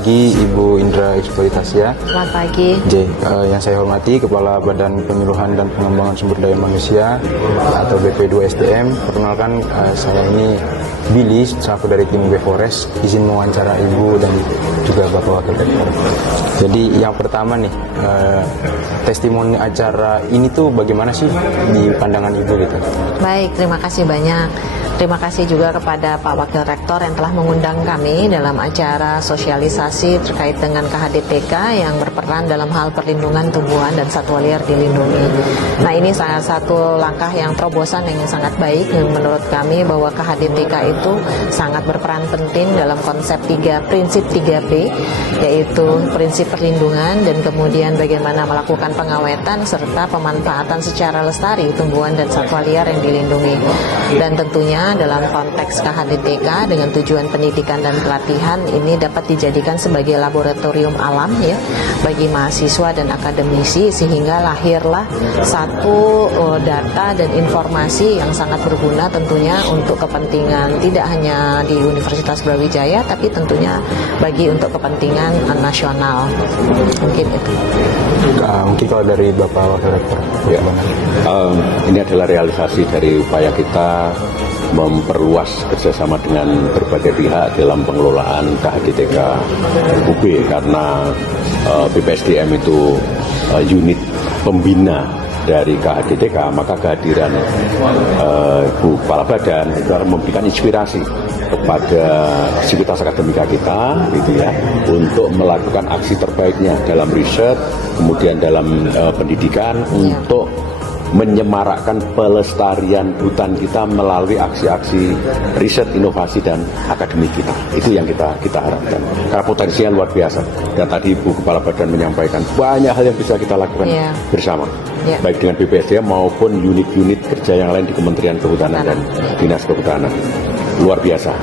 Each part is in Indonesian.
pagi Ibu Indra Eksploitasia. Selamat pagi. Yang saya hormati Kepala Badan Penyuluhan dan Pengembangan Sumber Daya Manusia atau BP2SDM. Perkenalkan, saya ini Billy, selaku dari tim UB Forest. Izin mewawancara Ibu dan juga Bapak Wakil Rektor. Jadi yang pertama nih, testimoni acara ini tuh bagaimana sih di pandangan Ibu gitu? Baik, terima kasih banyak. Terima kasih juga kepada Pak Wakil Rektor yang telah mengundang kami dalam acara sosialisasi terkait dengan KHDTK yang berperan dalam hal perlindungan tumbuhan dan satwa liar dilindungi. Nah, ini salah satu langkah yang terobosan yang sangat baik menurut kami, bahwa KHDTK itu sangat berperan penting dalam konsep prinsip 3P, yaitu prinsip perlindungan dan kemudian bagaimana melakukan pengawetan serta pemanfaatan secara lestari tumbuhan dan satwa liar yang dilindungi. Dan tentunya dalam konteks KHDTK dengan tujuan pendidikan dan pelatihan ini dapat dijadikan sebagai laboratorium alam ya bagi mahasiswa dan akademisi, sehingga lahirlah satu data dan informasi yang sangat berguna tentunya untuk kepentingan tidak hanya di Universitas Brawijaya tapi tentunya untuk kepentingan nasional. Mungkin itu. Mungkin kalau dari Bapak Wakil Rektor. Ya, ini adalah realisasi dari upaya kita memperluas kerjasama dengan berbagai pihak dalam pengelolaan KHDTK UB, karena BPSDM itu unit pembina dari KHDTK, maka kehadiran Ibu Kepala Badan itu akan memberikan inspirasi kepada sivitas akademika kita gitu ya, untuk melakukan aksi terbaiknya dalam riset, kemudian dalam pendidikan untuk menyemarakkan pelestarian hutan kita melalui aksi-aksi riset, inovasi dan akademik kita. Itu yang kita harapkan. Karena potensinya luar biasa. Dan tadi Ibu Kepala Badan menyampaikan banyak hal yang bisa kita lakukan bersama. Baik dengan BPSDM maupun unit-unit kerja yang lain di Kementerian Kehutanan dan Dinas Kehutanan. Luar biasa.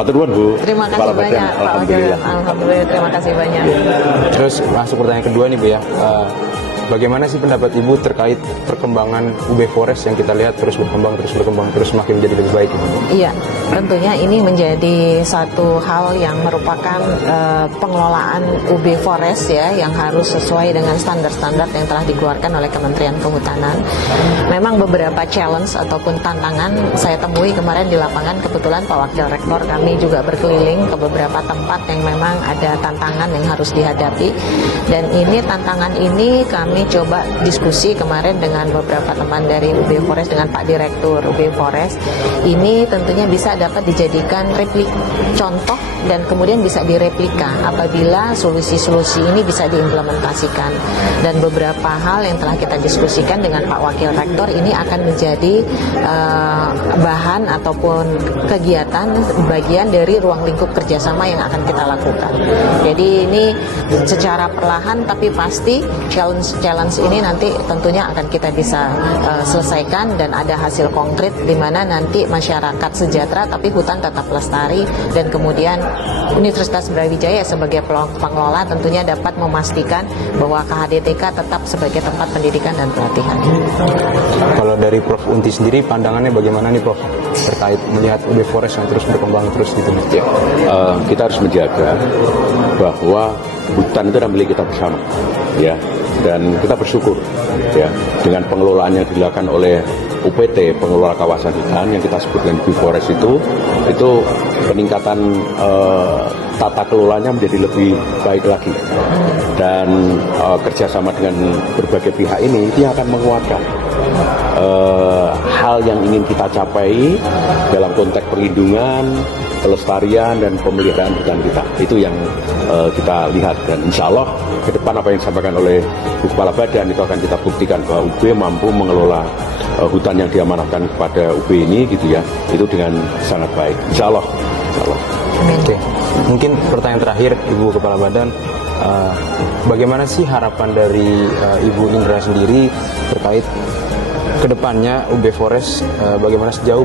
Matur nuwun Bu. Terima kasih banyak Pak Wakil. Alhamdulillah, terima kasih banyak. Terus masuk pertanyaan kedua nih Bu ya. Bagaimana sih pendapat Ibu terkait perkembangan UB Forest yang kita lihat terus berkembang, terus makin menjadi lebih baik? Iya, tentunya ini menjadi satu hal yang merupakan pengelolaan UB Forest ya, yang harus sesuai dengan standar-standar yang telah dikeluarkan oleh Kementerian Kehutanan. Memang beberapa challenge ataupun tantangan saya temui kemarin di lapangan. Kebetulan Pak Wakil Rektor kami juga berkeliling ke beberapa tempat yang memang ada tantangan yang harus dihadapi. Dan ini tantangan ini kami coba diskusi kemarin dengan beberapa teman dari UB Forest, dengan Pak Direktur UB Forest. Ini tentunya bisa dapat dijadikan contoh dan kemudian bisa direplika apabila solusi-solusi ini bisa diimplementasikan. Dan beberapa hal yang telah kita diskusikan dengan Pak Wakil Rektor ini akan menjadi bahan ataupun kegiatan bagian dari ruang lingkup kerjasama yang akan kita lakukan. Jadi ini secara perlahan tapi pasti challenge ini nanti tentunya akan kita bisa selesaikan dan ada hasil konkret di mana nanti masyarakat sejahtera tapi hutan tetap lestari, dan kemudian Universitas Brawijaya sebagai pengelola tentunya dapat memastikan bahwa KHDTK tetap sebagai tempat pendidikan dan pelatihan. Kalau dari Prof Unti sendiri pandangannya bagaimana nih Prof terkait melihat UB Forest yang terus berkembang terus gitu? Kita harus menjaga bahwa hutan itu adalah milik kita bersama ya, dan kita bersyukur ya dengan pengelolaan yang dilakukan oleh UPT, pengelola kawasan hutan yang kita sebut dengan UB Forest itu peningkatan tata kelolanya menjadi lebih baik lagi, dan kerjasama dengan berbagai pihak ini akan menguatkan hal yang ingin kita capai dalam konteks perlindungan, pelestarian dan pemeliharaan hutan kita. Itu yang kita lihat, dan insya Allah ke depan apa yang disampaikan oleh Bu Kepala Badan itu akan kita buktikan bahwa UB mampu mengelola hutan yang diamanahkan kepada UB ini gitu ya, itu dengan sangat baik. Insya Allah. Oke. Mungkin pertanyaan terakhir Ibu Kepala Badan, bagaimana sih harapan dari Ibu Indra sendiri terkait kedepannya UB Forest, bagaimana sejauh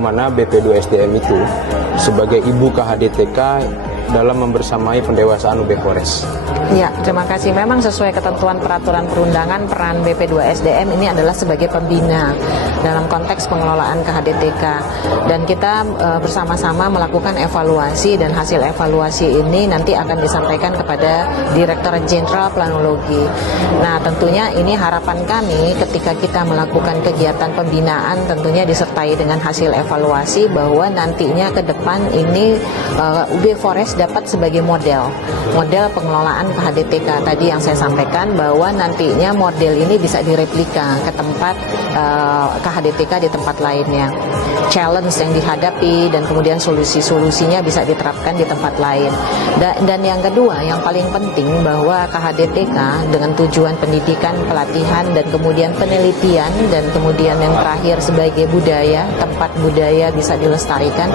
mana BP2SDM itu sebagai ibu KHDTK dalam membersamai pendewasaan UB Forest. Ya, terima kasih. Memang sesuai ketentuan peraturan perundangan, peran BP2SDM ini adalah sebagai pembina dalam konteks pengelolaan KHDTK. Dan kita bersama-sama melakukan evaluasi, dan hasil evaluasi ini nanti akan disampaikan kepada Direktorat Jenderal Planologi. Nah, tentunya ini harapan kami ketika kita melakukan kegiatan pembinaan tentunya disertai dengan hasil evaluasi bahwa nantinya ke depan ini UB Forest dapat sebagai model pengelolaan KHDTK tadi yang saya sampaikan, bahwa nantinya model ini bisa direplika ke tempat KHDTK di tempat lainnya. Challenge yang dihadapi dan kemudian solusi-solusinya bisa diterapkan di tempat lain. Dan yang kedua, yang paling penting bahwa KHDTK dengan tujuan pendidikan, pelatihan, dan kemudian penelitian, dan kemudian yang terakhir sebagai budaya, tempat budaya bisa dilestarikan,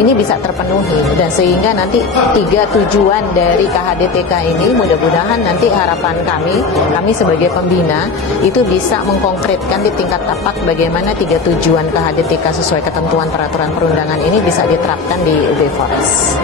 ini bisa terpenuhi. Dan sehingga nanti 3 tujuan dari KHDTK ini mudah-mudahan nanti harapan kami sebagai pembina itu bisa mengkonkretkan di tingkat tapak bagaimana 3 tujuan KHDTK sesuai ketentuan peraturan perundangan ini bisa diterapkan di UB Forest.